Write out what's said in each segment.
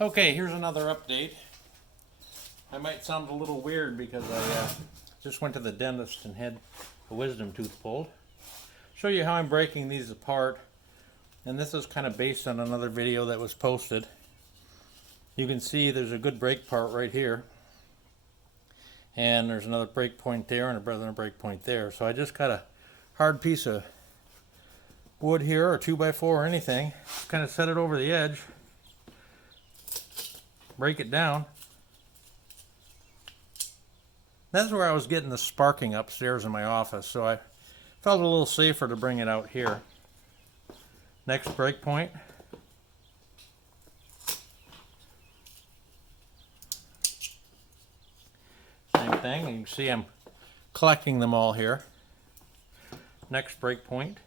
Okay, here's another update. I might sound a little weird because I just went to the dentist and had a wisdom tooth pulled. Show you how I'm breaking these apart, and this is kind of based on another video that was posted. You can see there's a good break part right here, and there's another break point there and another break point there. So I just got a hard piece of wood here, or 2x4 or anything, kind of set it over the edge, break it down. That's where I was getting the sparking upstairs in my office, so I felt a little safer to bring it out here. Next break point. Same thing, and you can see I'm collecting them all here. Next break point.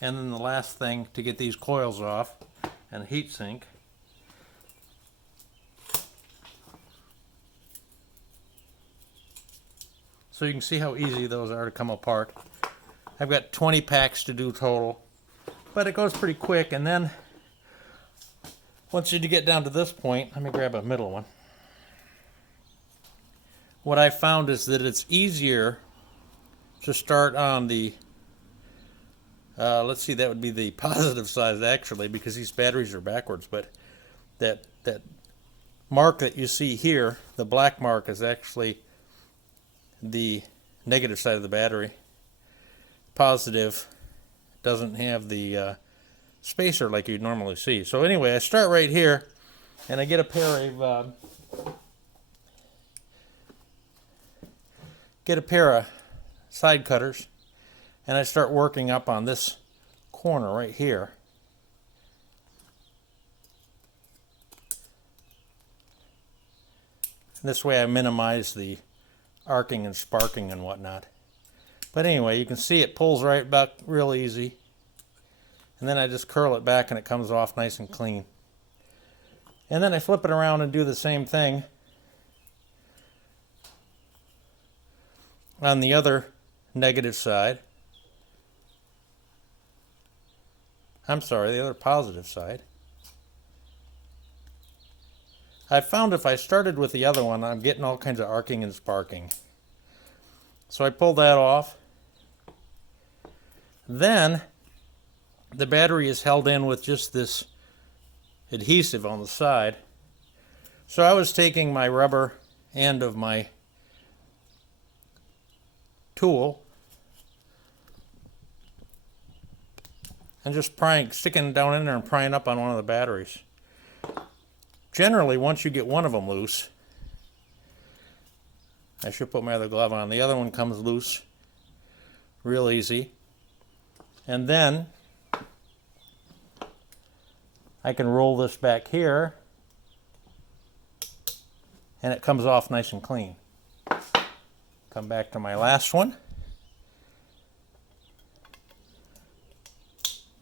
And then the last thing to get these coils off and heat sink. So you can see how easy those are to come apart. I've got 20 packs to do total, but it goes pretty quick. And then once you get down to this point, let me grab a middle one. What I found is that it's easier to start on the let's see, that would be the positive side actually, because these batteries are backwards, but that mark that you see here, the black mark, is actually the negative side of the battery. Positive doesn't have the spacer like you'd normally see. So anyway, I start right here and I get a pair of side cutters, and I start working up on this corner right here. This way I minimize the arcing and sparking and whatnot. But anyway, you can see it pulls right back real easy. And then I just curl it back and it comes off nice and clean. And then I flip it around and do the same thing on the other negative side. I'm sorry, the other positive side. I found if I started with the other one, I'm getting all kinds of arcing and sparking. So I pull that off. Then the battery is held in with just this adhesive on the side. So I was taking my rubber end of my tool and just sticking it down in there and prying up on one of the batteries. Generally, once you get one of them loose, I should put my other glove on, the other one comes loose real easy. And then I can roll this back here and it comes off nice and clean. Come back to my last one.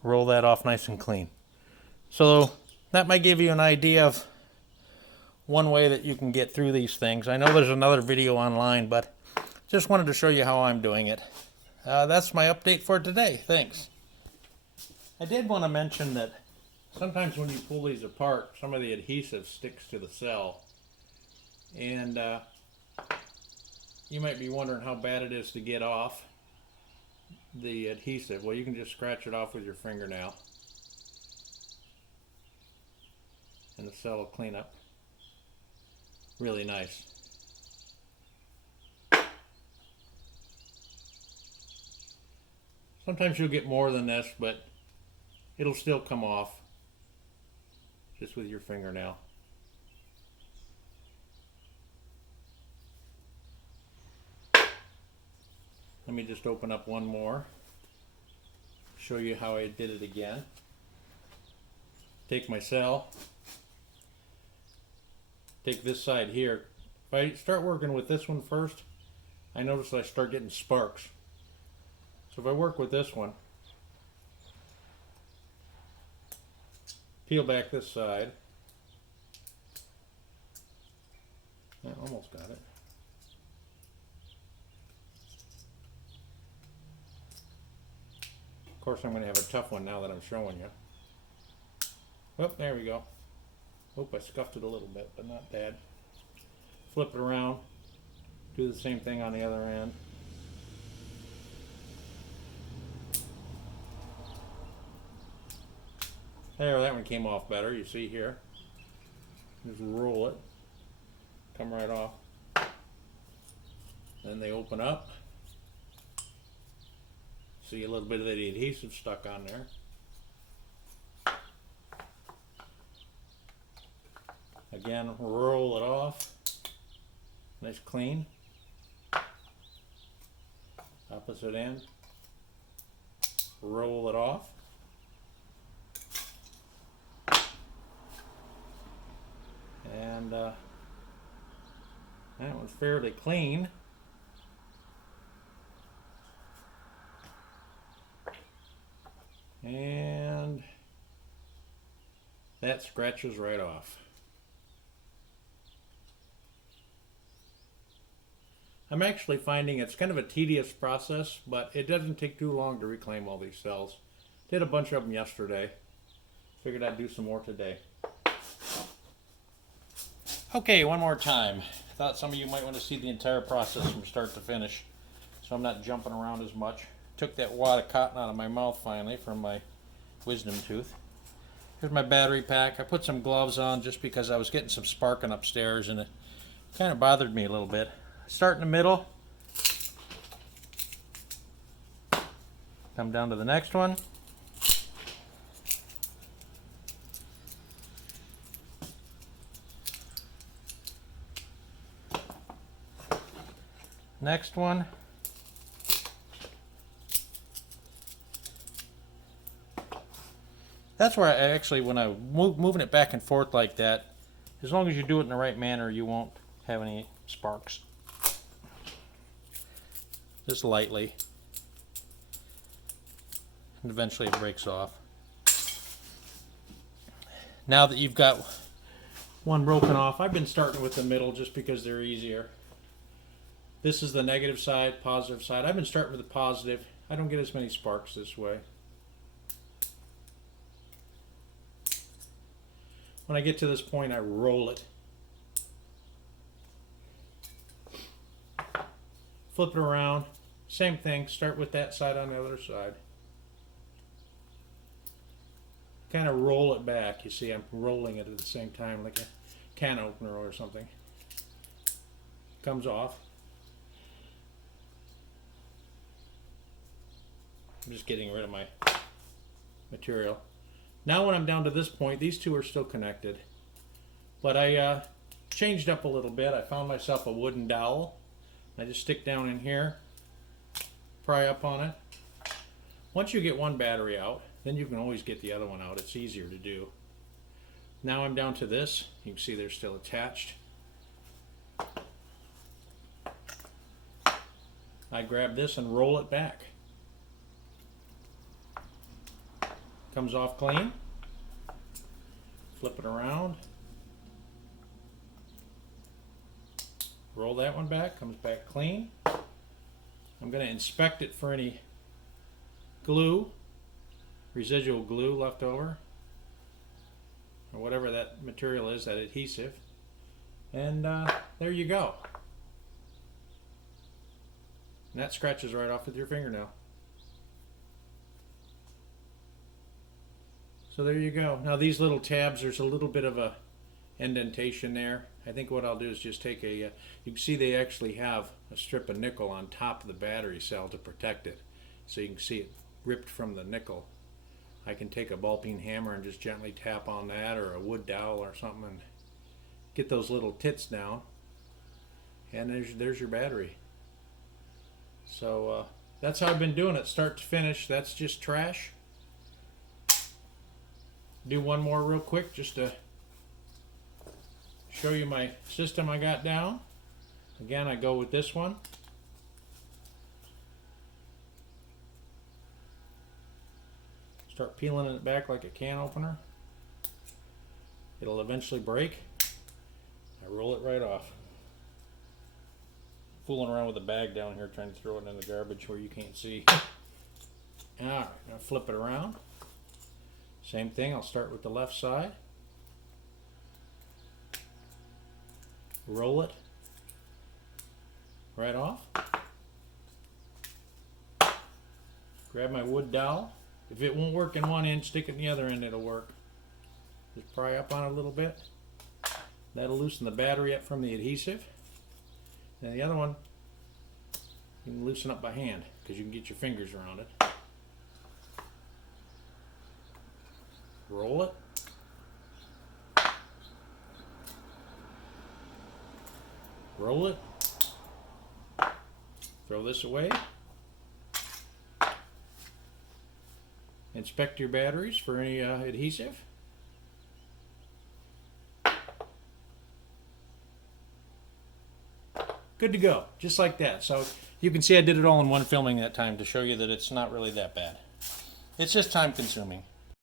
Roll that off nice and clean. So that might give you an idea of one way that you can get through these things. I know there's another video online, but just wanted to show you how I'm doing it. That's my update for today. Thanks. I did want to mention that sometimes when you pull these apart, some of the adhesive sticks to the cell. And you might be wondering how bad it is to get off the adhesive. Well, you can just scratch it off with your fingernail and the cell will clean up really nice. Sometimes you'll get more than this, but it'll still come off just with your fingernail. Let me just open up one more, show you how I did it again. Take my cell, take this side here. If I start working with this one first, I notice I start getting sparks. So if I work with this one, peel back this side. I almost got it. Of course, I'm going to have a tough one now that I'm showing you. Oh, there we go. Oop, I scuffed it a little bit, but not bad. Flip it around. Do the same thing on the other end. There, that one came off better, you see here. Just roll it. Come right off. Then they open up. See a little bit of the adhesive stuck on there. Again, roll it off. Nice clean. Opposite end. Roll it off. And that one's fairly clean. And that scratches right off. I'm actually finding it's kind of a tedious process, but it doesn't take too long to reclaim all these cells. Did a bunch of them yesterday. Figured I'd do some more today. Okay, one more time. Thought some of you might want to see the entire process from start to finish, so I'm not jumping around as much. Took that wad of cotton out of my mouth finally from my wisdom tooth. Here's my battery pack. I put some gloves on just because I was getting some sparking upstairs and it kind of bothered me a little bit. Start in the middle. Come down to the next one. Next one. That's where I actually, when I moving it back and forth like that, as long as you do it in the right manner, you won't have any sparks. Just lightly. And eventually it breaks off. Now that you've got one broken off, I've been starting with the middle just because they're easier. This is the negative side, positive side. I've been starting with the positive. I don't get as many sparks this way. When I get to this point, I roll it. Flip it around. Same thing. Start with that side on the other side. Kind of roll it back. You see, I'm rolling it at the same time like a can opener or something. Comes off. I'm just getting rid of my material. Now when I'm down to this point, these two are still connected. But I changed up a little bit. I found myself a wooden dowel. I just stick down in here, pry up on it. Once you get one battery out, then you can always get the other one out. It's easier to do. Now I'm down to this. You can see they're still attached. I grab this and roll it back. Comes off clean. Flip it around. Roll that one back, comes back clean. I'm going to inspect it for any glue, residual glue left over, or whatever that material is, that adhesive. And there you go. And that scratches right off with your fingernail. So there you go. Now these little tabs, there's a little bit of a indentation there. I think what I'll do is just take a, you can see they actually have a strip of nickel on top of the battery cell to protect it. So you can see it ripped from the nickel. I can take a ball peen hammer and just gently tap on that, or a wood dowel or something, and get those little tits down. And there's your battery. So that's how I've been doing it, start to finish. That's just trash. Do one more real quick just to show you my system I got down. Again, I go with this one. Start peeling it back like a can opener. It'll eventually break. I roll it right off. Fooling around with a bag down here trying to throw it in the garbage where you can't see. Alright, now flip it around. Same thing, I'll start with the left side. Roll it right off. Grab my wood dowel. If it won't work in one end, stick it in the other end, it'll work. Just pry up on it a little bit. That'll loosen the battery up from the adhesive. And the other one, you can loosen up by hand because you can get your fingers around it. Roll it. Roll it. Throw this away. Inspect your batteries for any adhesive. Good to go, just like that. So you can see I did it all in one filming that time to show you that it's not really that bad. It's just time consuming.